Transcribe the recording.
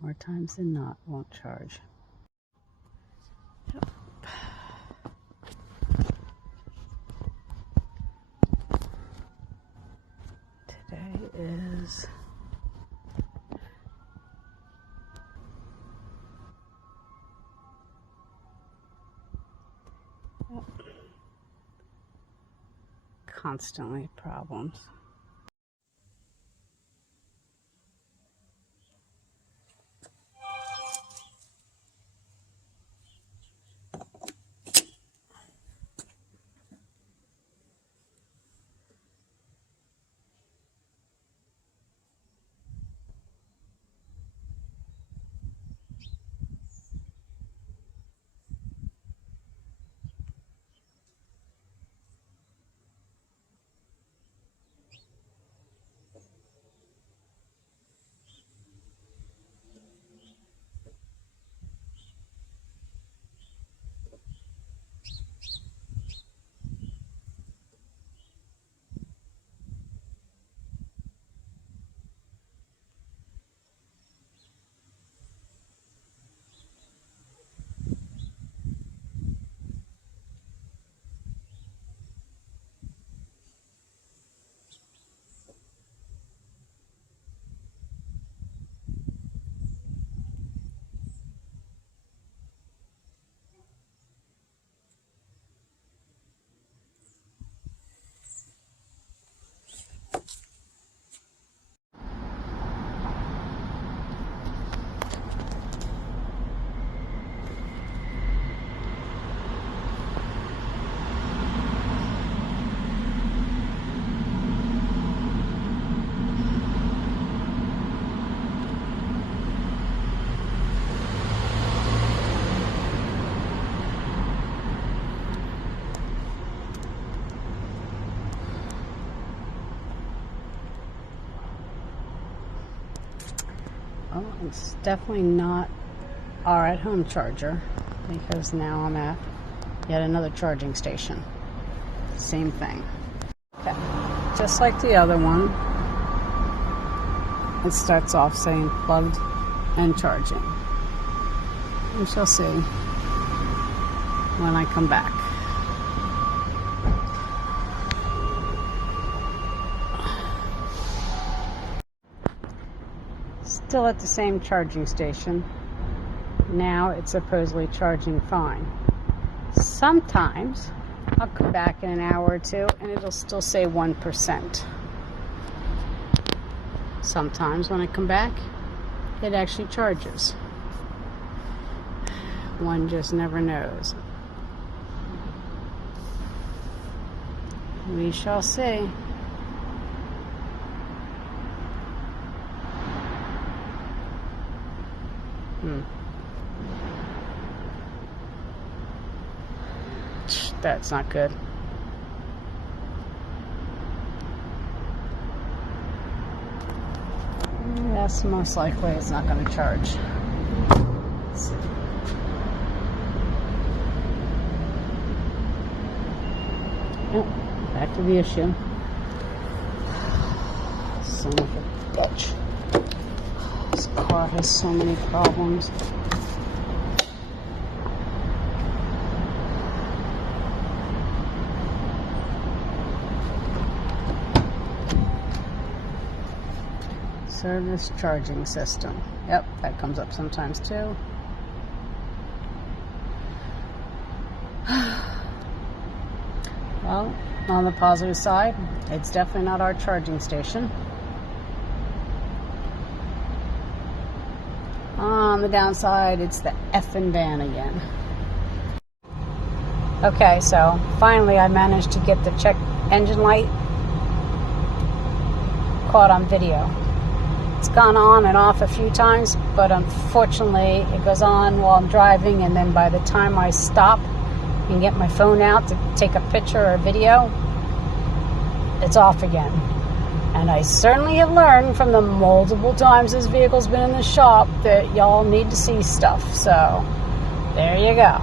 More times than not, won't charge. Yep. Today is constantly problems. Well, it's definitely not our at-home charger, because now I'm at yet another charging station. Same thing. Okay, just like the other one, it starts off saying plugged and charging. We shall see when I come back. Still at the same charging station. Now it's supposedly charging fine. Sometimes I'll come back in an hour or two and it'll still say 1%. Sometimes when I come back, it actually charges. One just never knows. We shall see. That's not good. Yes, most likely it's not going to charge. Oh, back to the issue. Son of a bitch. This car has so many problems. Service charging system. Yep, that comes up sometimes too. Well, on the positive side, it's definitely not our charging station. On the downside, it's the effing van again. Okay, so finally I managed to get the check engine light caught on video. It's gone on and off a few times, but unfortunately it goes on while I'm driving, and then by the time I stop and get my phone out to take a picture or a video, it's off again. And I certainly have learned from the multiple times this vehicle's been in the shop that y'all need to see stuff. So there you go.